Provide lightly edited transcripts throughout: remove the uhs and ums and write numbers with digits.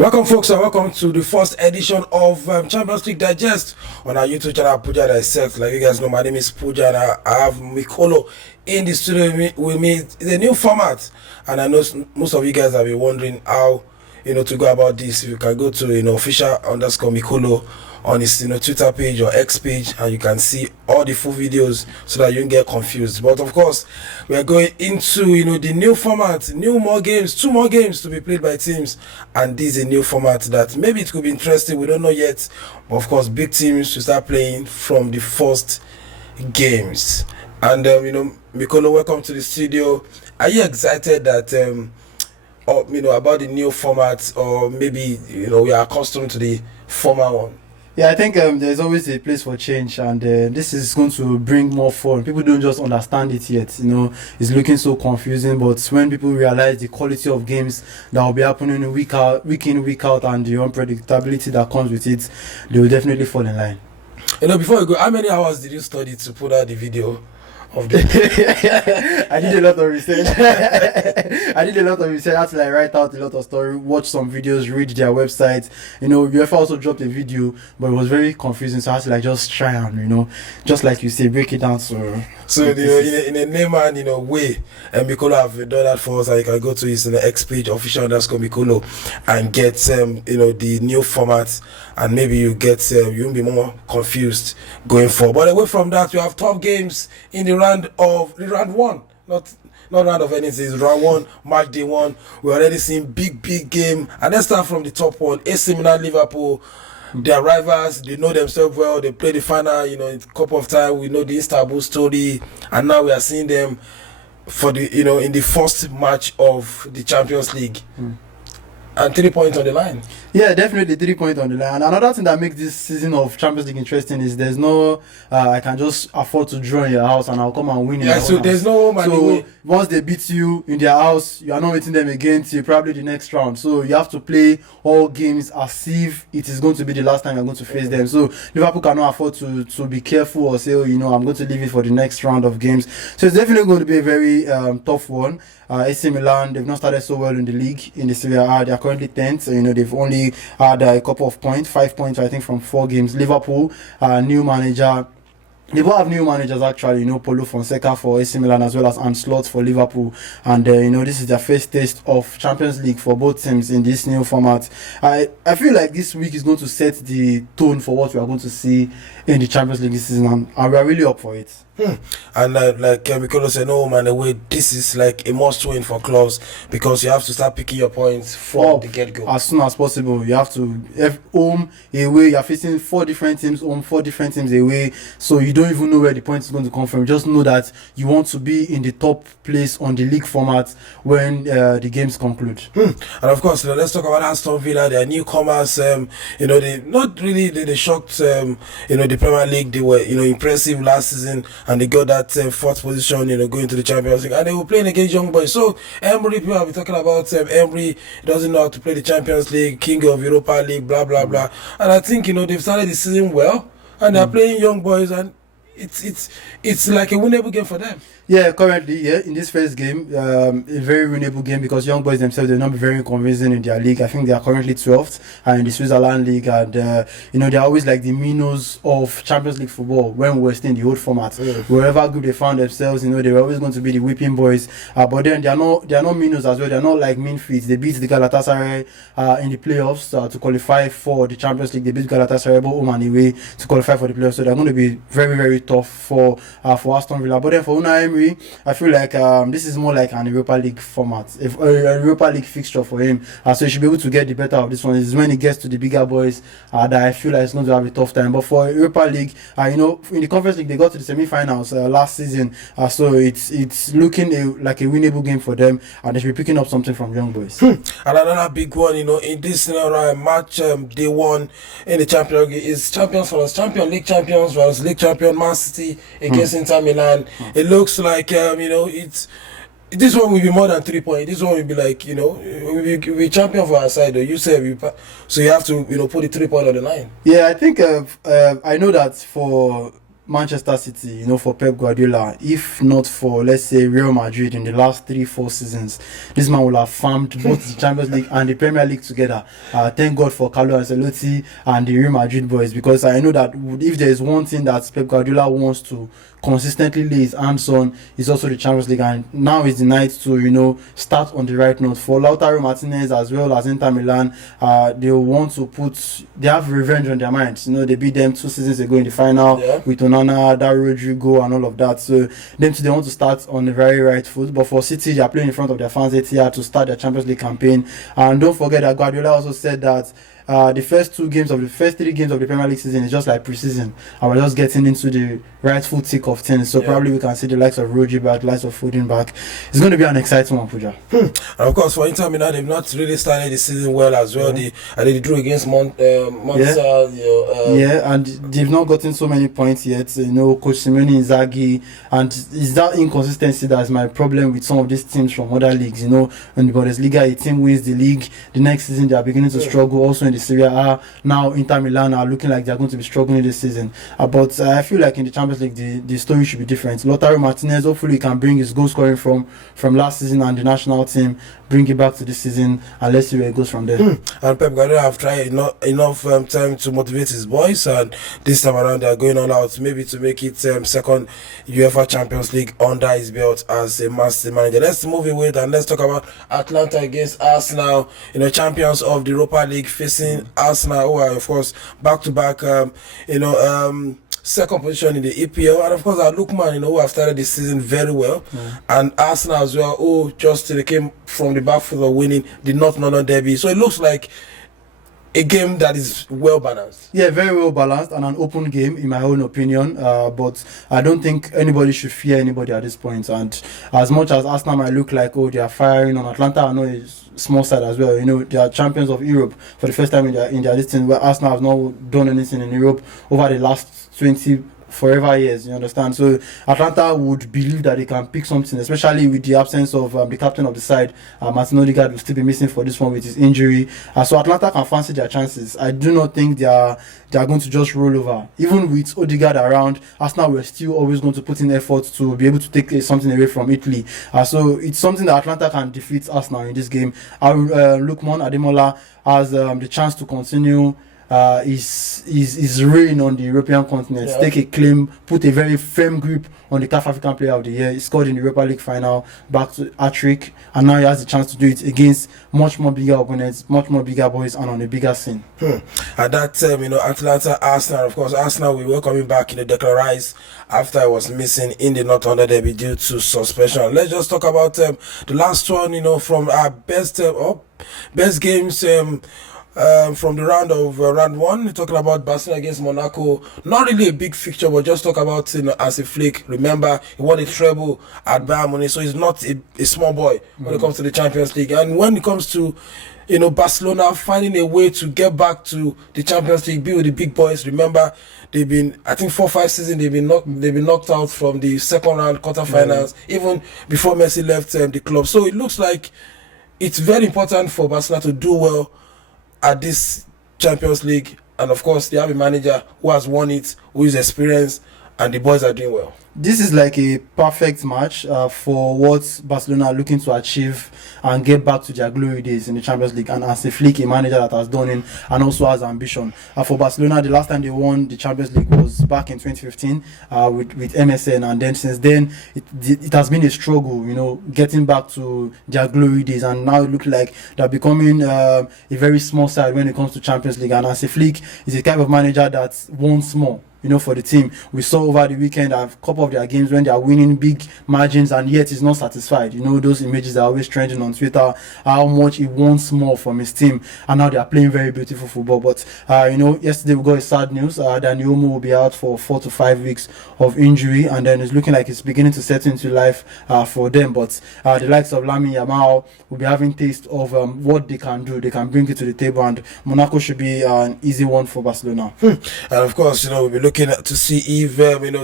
Welcome, folks, and welcome to the first edition of Champions League Digest on our YouTube channel, Puja Dissects. Like you guys know, my name is Puja, and I have Mikolo in the studio with me. It's a new format, and I know most of you guys have been wondering how to go about this. You can go to official_Mikolo on his Twitter page or X page, and you can see all the full videos so that you don't get confused. But of course, we are going into the new format, two more games to be played by teams, and this is a new format that maybe it could be interesting. We don't know yet, but of course, big teams will start playing from the first games. And Mikolo, welcome to the studio. Are you excited that about the new format, or maybe we are accustomed to the former one? Yeah, I think there's always a place for change, and this is going to bring more fun. People don't just understand it yet. It's looking so confusing, but when people realize the quality of games that will be happening week in, week out, and the unpredictability that comes with it, they will definitely fall in line. Before we go, how many hours did you study to put out the video of the I did a lot of research. I had to write out a lot of story, watch some videos, read their websites. UEFA also dropped a video, but it was very confusing, so I had to just try and just like you say, break it down. So in a layman way, and Mikolo have done that for us. And you can go to his X page, official_Mikolo, and get the new format, and maybe you won't be more confused going forward. But away from that, we have top games in the round one, not round of anything. It's round one, match day one. We're already seeing big game, and let's start from the top one. AC Milan, Liverpool. They are rivals. They know themselves well. They play the final, a couple of times. We know the Istanbul story, and now we are seeing them for the in the first match of the Champions League. And 3 points on the line. Yeah, definitely 3 points on the line. And another thing that makes this season of Champions League interesting is there's no I can just afford to draw in your house and I'll come and win in your house. So there's no money. So once they beat you in their house, you are not meeting them again till probably the next round. So you have to play all games as if it is going to be the last time you're going to face them. So Liverpool cannot afford to be careful or say, I'm going to leave it for the next round of games. So it's definitely going to be a very tough one. AC Milan, they've not started so well in the league, in the Serie A. They are currently 10th. So, they've only had a couple of points, 5 points, I think, from 4 games. Liverpool, new manager. They both have new managers actually, Paulo Fonseca for AC Milan as well as Ancelotti for Liverpool, and this is their first taste of Champions League for both teams in this new format. I feel like this week is going to set the tone for what we are going to see in the Champions League this season, and we are really up for it. And like Mikolo said, no man, away, this is like a must win for clubs, because you have to start picking your points from the get-go as soon as possible. You have to home, away. You are facing 4 different teams home, 4 different teams away, so you don't even know where the point is going to come from. Just know that you want to be in the top place on the league format when the games conclude. And of course, let's talk about Aston Villa. They are newcomers. They not really they shocked. The Premier League. They were impressive last season, and they got that 4th position, going to the Champions League, and they were playing against young boys. So Emery, people have been talking about Emery doesn't know how to play the Champions League, king of Europa League, blah blah blah. And I think they've started the season well, and they're playing young boys, and it's like a winnable game for them. Yeah, currently, in this first game, a very winnable game, because young boys themselves, they're not very convincing in their league. I think they are currently 12th in the Switzerland league, and they're always like the minnows of Champions League football when we were still in the old format. Wherever group they found themselves, they were always going to be the whipping boys. But then they are not minnows as well. They're not like mean feet. They beat the Galatasaray in the playoffs to qualify for the Champions League. They beat Galatasaray both home and away to qualify for the playoffs. So they're going to be very, very tough for Aston Villa. But then for Unai Emery, I feel like this is more like an Europa League format, a Europa League fixture for him. So he should be able to get the better of this one. This is when he gets to the bigger boys that I feel like it's going to have a tough time. But for Europa League, in the Conference League, they got to the semi-finals last season. So it's looking like a winnable game for them, and they should be picking up something from young boys. And another big one, in this match, day one in the Champions League is Champions versus Champion, League Champions versus League Champion, Man City against Inter Milan. It looks like it's this one will be more than 3 points. This one will be like we'll be champion for our side. You say so you have to put the 3 points on the line. Yeah, I think I know that for Manchester City, for Pep Guardiola, if not for, let's say, Real Madrid in the last 3-4 seasons, this man will have farmed both the Champions League and the Premier League together. Thank God for Carlo Ancelotti and the Real Madrid boys, because I know that if there is one thing that Pep Guardiola wants to consistently lay his hands on, is also the Champions League, and now is the night to start on the right note. For Lautaro Martinez as well as Inter Milan, they have revenge on their minds. They beat them 2 seasons ago in the final with Onana, that Rodrigo and all of that, so them too, they want to start on the very right foot. But for City, they are playing in front of their fans here to start their Champions League campaign. And don't forget that Guardiola also said that the first 3 games of the Premier League season is just like pre-season, and we're just getting into the rightful thick of things. So probably we can see the likes of Rodri back, the likes of Foden back. It's going to be an exciting one, Puja. And of course, for Inter Milan, they've not really started the season well as well. They drew against Monza. And they've not gotten so many points yet. Coach Simeone Inzaghi, and it's that inconsistency that's my problem with some of these teams from other leagues. In the Bundesliga, a team wins the league, the next season they are beginning to struggle. Also in the Serie A, now Inter Milan are looking like they're going to be struggling this season. But I feel like in the Champions League, the story should be different. Lautaro Martinez hopefully can bring his goal scoring from last season and the national team, bring it back to this season, and let's see where it goes from there. And Pep Guardiola have tried enough time to motivate his boys, and this time around they are going all out, maybe to make it second UEFA Champions League under his belt as a master manager. Let's move away and let's talk about Atlanta against Arsenal, champions of the Europa League, facing Arsenal, who are of course back-to-back second position in the EPL, and of course our Lookman, who have started this season very well, and Arsenal as well, who just came from the back foot of winning the North London derby. So it looks like a game that is well balanced. Yeah, very well balanced and an open game in my own opinion. But I don't think anybody should fear anybody at this point. And as much as Arsenal might look like they are firing on Atlanta, I know it's small side as well. They are champions of Europe for the first time in their listing, where Arsenal has not done anything in Europe over the last 20 forever years, you understand. So Atlanta would believe that they can pick something, especially with the absence of the captain of the side. Martin Odegaard will still be missing for this one with his injury. So Atlanta can fancy their chances. I do not think they are going to just roll over. Even with Odegaard around, Arsenal were still always going to put in effort to be able to take something away from Italy. So it's something that Atlanta can defeat Arsenal in this game. Lookman Ademola has the chance to continue his reign on the European continent, take a claim, put a very firm grip on the CAF African Player of the Year. He scored in the Europa League final, back to hat-trick, and now he has the chance to do it against much more bigger opponents, much more bigger boys, and on a bigger scene. At that time, Atlanta, Arsenal, of course, Arsenal we were coming back, Declan Rice, after I was missing in the North London derby due to suspension. Let's just talk about the last one, from our best games. From the round 1, we're talking about Barcelona against Monaco. Not really a big fixture, but just talk about as a flick. Remember, he won a treble at Bayern Munich, so he's not a small boy when it comes to the Champions League. And when it comes to Barcelona finding a way to get back to the Champions League, be with the big boys. Remember, they've been, I think 4-5 seasons they've been knocked out from the second round quarterfinals, even before Messi left the club. So it looks like it's very important for Barcelona to do well at this Champions League, and of course they have a manager who has won it, who is experienced, and the boys are doing well. This is like a perfect match for what Barcelona are looking to achieve and get back to their glory days in the Champions League. And as a flick, a manager that has done it and also has ambition. For Barcelona, the last time they won the Champions League was back in 2015 with MSN, and then since then it has been a struggle, getting back to their glory days. And now it looks like they're becoming a very small side when it comes to Champions League. And as a flick, is a type of manager that wants more. For the team. We saw over the weekend a couple of their games when they are winning big margins and yet he's not satisfied. Those images are always trending on Twitter, how much he wants more from his team, and now they are playing very beautiful football. But yesterday we got a sad news that Niomo will be out for 4 to 5 weeks of injury, and then it's looking like it's beginning to settle into life for them. But the likes of Lamine Yamal will be having taste of what they can do. They can bring it to the table, and Monaco should be an easy one for Barcelona. And of course, we'll be looking looking at to see if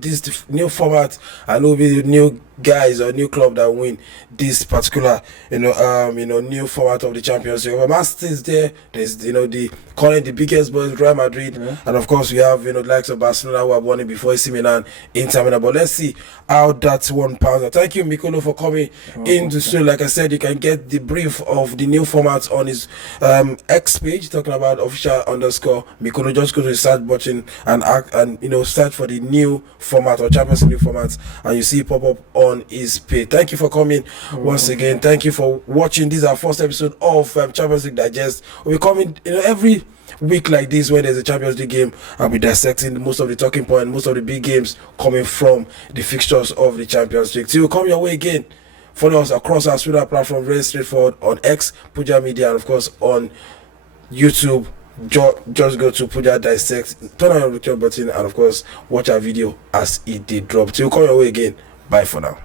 this new format and will be the new guys or new club that win this particular new format of the Champions League. Man City is there. There's the calling the biggest boys, Real Madrid, and of course we have the likes of Barcelona who have won it before, AC Milan, Inter Milan. But let's see how that one pounds. Thank you, Mikolo, for coming in to show. Like I said, you can get the brief of the new format on his X page, talking about official_. Mikolo, just go to the search button and search for the new format or Champions League format, and you see it pop up on his page. Thank you for coming once again. Thank you for watching. This is our first episode of Champions League Digest. We're coming every week like this when there's a Champions League game. I'll be dissecting most of the talking point, most of the big games coming from the fixtures of the Champions League. Till we come your way again, follow us across our Twitter platform, very straightforward, on X, Puja Media, and of course on YouTube. Just go to Puja Dissects, turn on your notification button, and of course watch our video as it did drop. Till we come your way again. Bye for now.